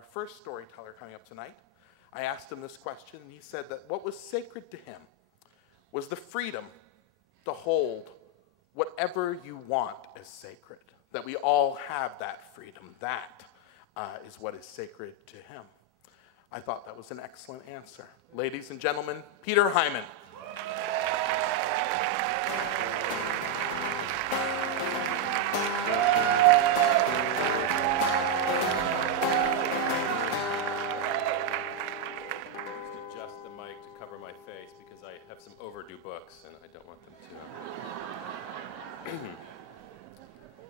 our first storyteller coming up tonight, I asked him this question, and he said that what was sacred to him was the freedom to hold whatever you want as sacred, that we all have that freedom. That is what is sacred to him. I thought that was an excellent answer. Ladies and gentlemen, Peter Hyman. Adjust the mic to cover my face because I have some overdue books and I don't want them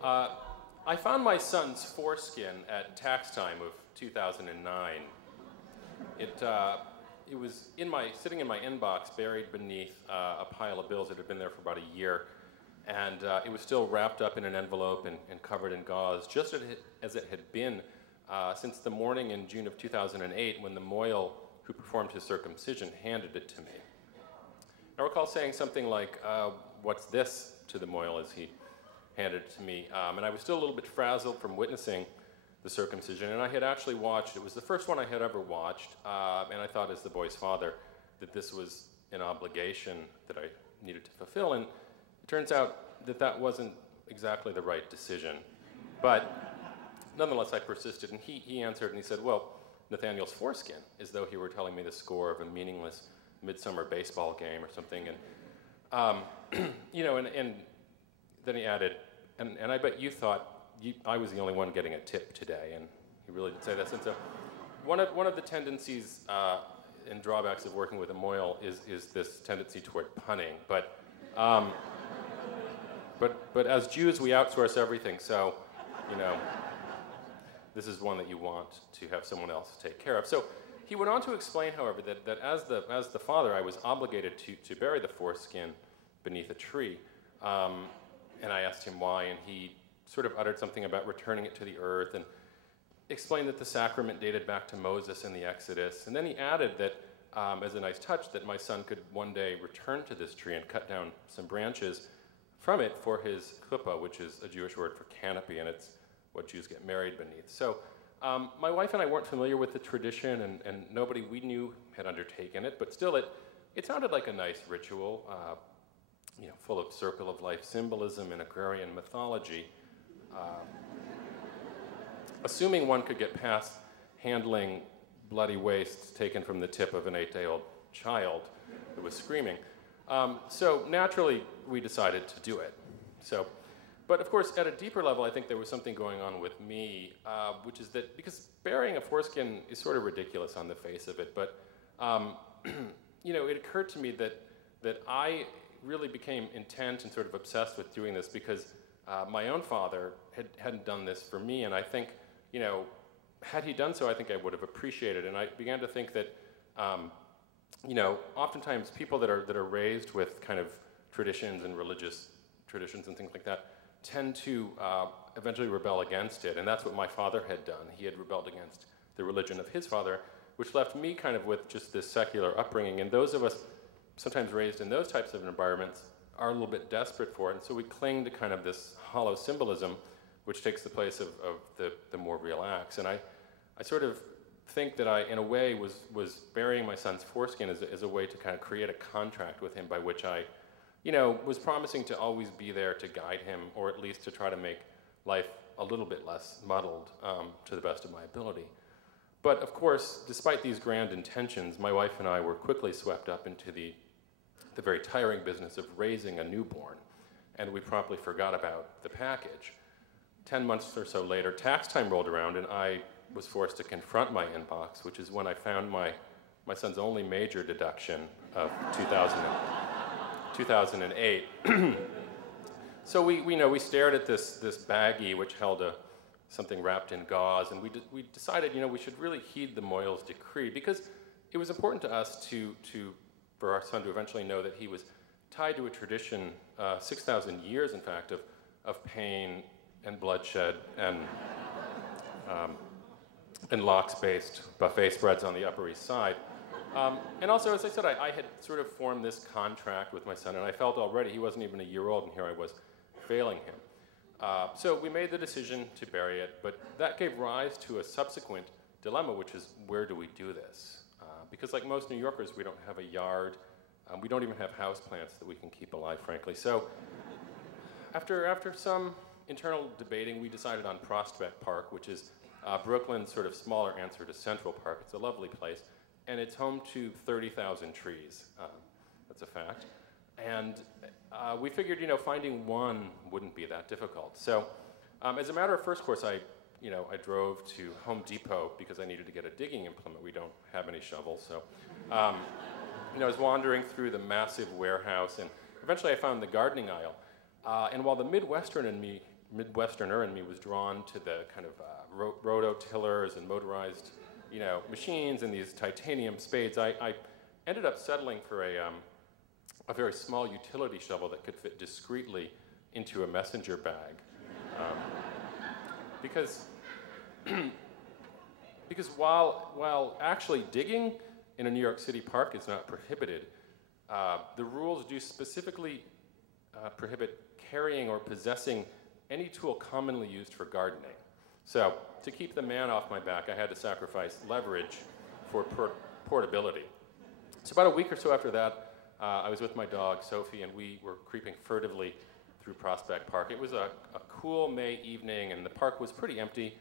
to. I found my son's foreskin at tax time of 2009. It was sitting in my inbox, buried beneath a pile of bills that had been there for about a year, and it was still wrapped up in an envelope and covered in gauze, just as it had been since the morning in June of 2008 when the mohel who performed his circumcision handed it to me. I recall saying something like, "What's this?" to the mohel as he handed it to me, and I was still a little bit frazzled from witnessing the circumcision, and I had actually watched, it was the first one I had ever watched, and I thought as the boy's father that this was an obligation that I needed to fulfill, and it turns out that that wasn't exactly the right decision. But nonetheless, I persisted, and he answered, and he said, "Well, Nathaniel's foreskin," as though he were telling me the score of a meaningless midsummer baseball game or something, and and then he added, and I bet you thought I was the only one getting a tip today, and he really did say that. And so one of the tendencies and drawbacks of working with a mohel is this tendency toward punning. But as Jews, we outsource everything, so this is one that you want to have someone else take care of. So he went on to explain, however, that as the father, I was obligated to bury the foreskin beneath a tree, and I asked him why, and he sort of uttered something about returning it to the earth and explained that the sacrament dated back to Moses and the Exodus. And then he added that, as a nice touch, that my son could one day return to this tree and cut down some branches from it for his chuppah, which is a Jewish word for canopy, and it's what Jews get married beneath. So my wife and I weren't familiar with the tradition, and nobody we knew had undertaken it, but still it sounded like a nice ritual, full of circle of life symbolism and agrarian mythology. Assuming one could get past handling bloody wastes taken from the tip of an 8-day-old child that was screaming. So naturally, we decided to do it. But of course, at a deeper level, I think there was something going on with me, which is that because burying a foreskin is sort of ridiculous on the face of it, but it occurred to me that I really became intent and sort of obsessed with doing this because my own father hadn't done this for me, and I think, had he done so, I think I would have appreciated it. And I began to think that, oftentimes people that are raised with kind of traditions and religious traditions and things like that tend to eventually rebel against it, and that's what my father had done. He had rebelled against the religion of his father, which left me kind of with just this secular upbringing, and those of us sometimes raised in those types of environments are a little bit desperate for it, and so we cling to kind of this hollow symbolism which takes the place of the more real acts. And I sort of think that I, in a way, was burying my son's foreskin as a way to kind of create a contract with him by which I, was promising to always be there to guide him, or at least to try to make life a little bit less muddled to the best of my ability. But of course, despite these grand intentions, my wife and I were quickly swept up into the very tiring business of raising a newborn, and we promptly forgot about the package. 10 months or so later, tax time rolled around, and I was forced to confront my inbox, which is when I found my son's only major deduction of 2008. So we stared at this baggie which held something wrapped in gauze, and we decided we should really heed the mohel's decree, because it was important to us for our son to eventually know that he was tied to a tradition, 6,000 years, in fact, of pain and bloodshed and lox-based buffet spreads on the Upper East Side. And also, as I said, I had sort of formed this contract with my son, and I felt already he wasn't even a year old, and here I was failing him. So we made the decision to bury it, but that gave rise to a subsequent dilemma, which is, where do we do this? Because like most New Yorkers, we don't have a yard. We don't even have houseplants that we can keep alive, frankly. So after some internal debating, we decided on Prospect Park, which is Brooklyn's sort of smaller answer to Central Park. It's a lovely place, and it's home to 30,000 trees. That's a fact. And we figured, finding one wouldn't be that difficult. So as a matter of first course, I drove to Home Depot because I needed to get a digging implement. We don't have any shovels, so I was wandering through the massive warehouse, and eventually I found the gardening aisle. And while the Midwesterner in me was drawn to the kind of rototillers and motorized, machines and these titanium spades, I ended up settling for a very small utility shovel that could fit discreetly into a messenger bag. Because while actually digging in a New York City park is not prohibited, the rules do specifically prohibit carrying or possessing any tool commonly used for gardening. So to keep the man off my back, I had to sacrifice leverage for portability. So about a week or so after that, I was with my dog, Sophie, and we were creeping furtively through Prospect Park. It was a cool May evening, and the park was pretty empty.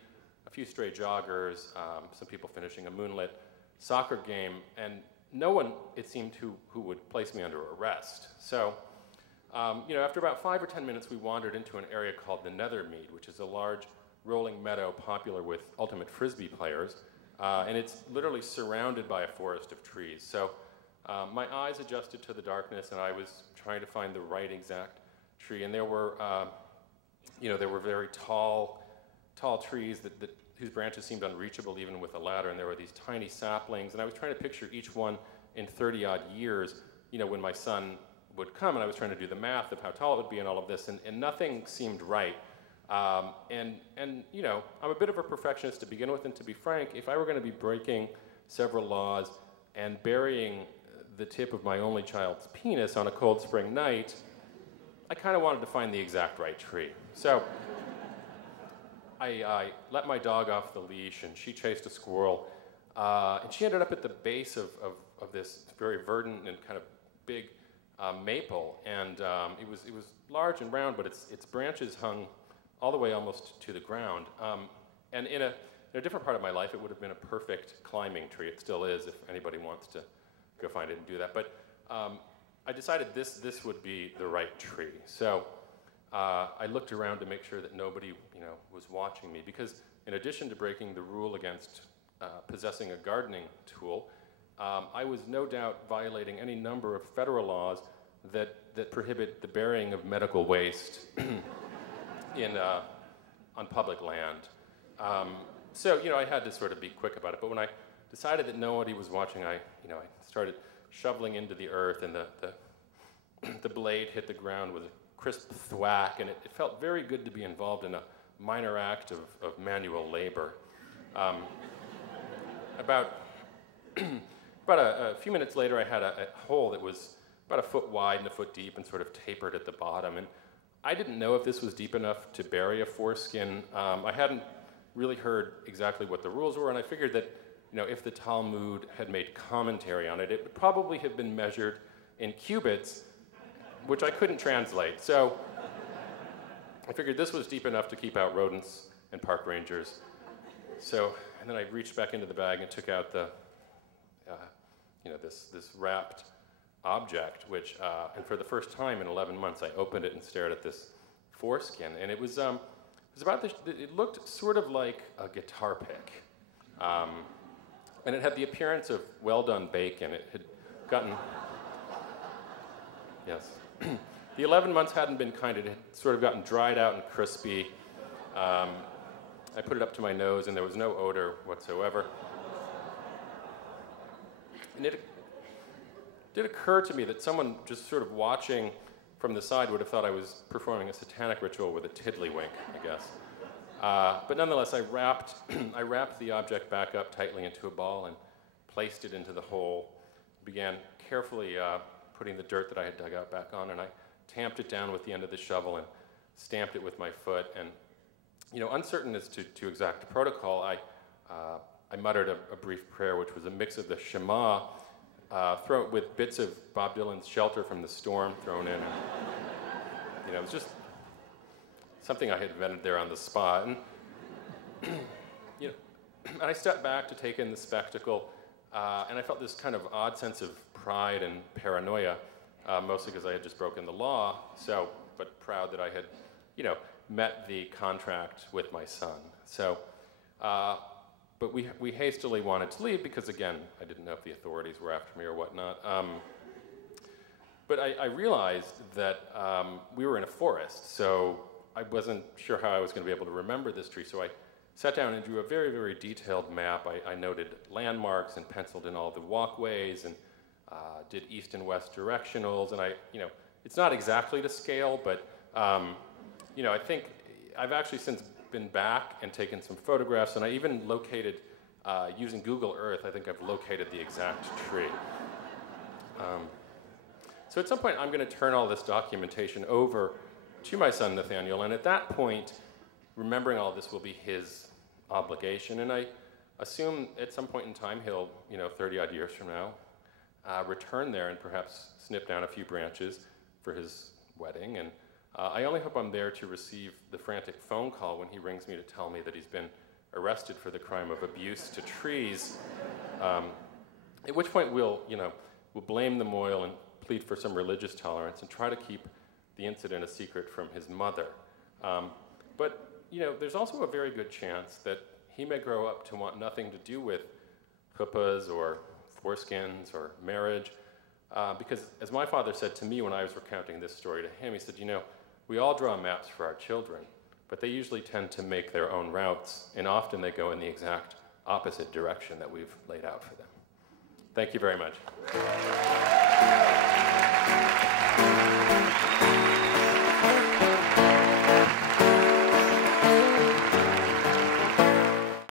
A few stray joggers, some people finishing a moonlit soccer game, and no one, it seemed, who would place me under arrest. So, after about 5 or 10 minutes, we wandered into an area called the Nethermead, which is a large rolling meadow popular with ultimate Frisbee players, and it's literally surrounded by a forest of trees. So my eyes adjusted to the darkness, and I was trying to find the right exact tree, and there were very tall trees whose branches seemed unreachable even with a ladder, and there were these tiny saplings, and I was trying to picture each one in 30-odd years, when my son would come, and I was trying to do the math of how tall it would be and all of this, and nothing seemed right. And I'm a bit of a perfectionist to begin with, and to be frank, if I were going to be breaking several laws and burying the tip of my only child's penis on a cold spring night, I kind of wanted to find the exact right tree. So I let my dog off the leash, and she chased a squirrel, and she ended up at the base of this very verdant and kind of big maple, and it was large and round, but its branches hung all the way almost to the ground. And in a different part of my life, it would have been a perfect climbing tree. It still is, if anybody wants to go find it and do that. But I decided this would be the right tree. So I looked around to make sure that nobody was watching me, because in addition to breaking the rule against possessing a gardening tool, I was no doubt violating any number of federal laws that prohibit the burying of medical waste on public land. So I had to sort of be quick about it. But when I decided that nobody was watching, I started shoveling into the earth, and the blade hit the ground with a crisp thwack, and it felt very good to be involved in a minor act of manual labor. About a few minutes later, I had a hole that was about a foot wide and a foot deep and sort of tapered at the bottom. And I didn't know if this was deep enough to bury a foreskin. I hadn't really heard exactly what the rules were, and I figured that if the Talmud had made commentary on it, it would probably have been measured in cubits, which I couldn't translate. So I figured this was deep enough to keep out rodents and park rangers. And then I reached back into the bag and took out the, this wrapped object, which, and for the first time in 11 months, I opened it and stared at this foreskin, and it was about this. It looked sort of like a guitar pick, and it had the appearance of well-done bacon. It had gotten, yes. The 11 months hadn't been kind. It had sort of gotten dried out and crispy. I put it up to my nose, and there was no odor whatsoever. And it did occur to me that someone just sort of watching from the side would have thought I was performing a satanic ritual with a tiddlywink, I guess. But nonetheless, I wrapped the object back up tightly into a ball and placed it into the hole. Began carefully putting the dirt that I had dug out back on, and I tamped it down with the end of the shovel and stamped it with my foot. And uncertain as to exact protocol, I I muttered a brief prayer, which was a mix of the Shema, with bits of Bob Dylan's Shelter from the Storm thrown in. You know, it was just something I had invented there on the spot. And, you know, and I stepped back to take in the spectacle, and I felt this kind of odd sense of pride and paranoia, mostly because I had just broken the law, but proud that I had, you know, met the contract with my son. So, but we hastily wanted to leave because, again, I didn't know if the authorities were after me or whatnot. But I realized that we were in a forest, so I wasn't sure how I was going to be able to remember this tree. So I sat down and drew a very, very detailed map. I noted landmarks and penciled in all the walkways and did east and west directionals. And you know, it's not exactly to scale, but you know, I think I've actually since been back and taken some photographs, and I even located, using Google Earth, I think I've located the exact tree. So at some point, I'm going to turn all this documentation over to my son, Nathaniel, and at that point, remembering all this will be his obligation, and I assume at some point in time, he'll, you know, 30-odd years from now, return there and perhaps snip down a few branches for his wedding, and I only hope I'm there to receive the frantic phone call when he rings me to tell me that he's been arrested for the crime of abuse to trees, at which point we'll blame the Moyle and plead for some religious tolerance and try to keep the incident a secret from his mother. But you know, there's also a very good chance that he may grow up to want nothing to do with chuppahs or foreskins or marriage, because as my father said to me when I was recounting this story to him, he said, you know, we all draw maps for our children, but they usually tend to make their own routes, and often they go in the exact opposite direction that we've laid out for them. Thank you very much.